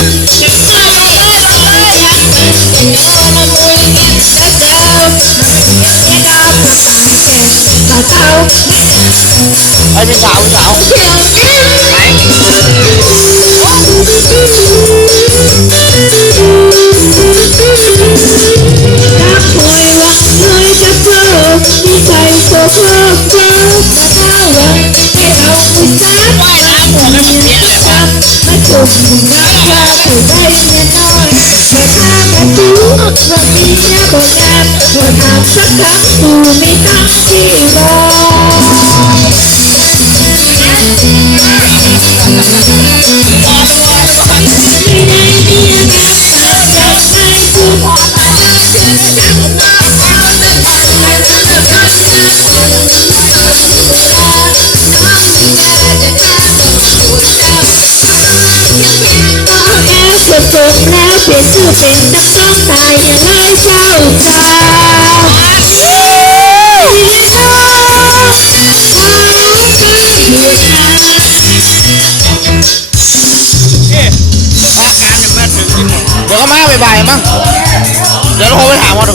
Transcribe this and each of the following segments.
Ê Minh Thảo, Minh Thảo Này Các hồi hoặc nơi chắc mơ Đi thầy có mơ Chớ là thao vời Hay ông mùi sát Ngoài ra của cái bụng nhẹ lại Mắt cùng nhau ra phủ đây nên nôi Mẹ ta có phú, vật đi nhé bò gam Ngồi hào sắc khắp, phù mi ta แอลสุดสุดแล้วเปลี่ยนชื่อเป็นนักร้องตายอย่าเลยเจ้าสาวเมียน้าวเขาถึงที่หมดเดี๋ยวก็มาบ่ายๆมั้ง เดี๋ยวเราโทรไปถามว่าดู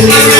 Música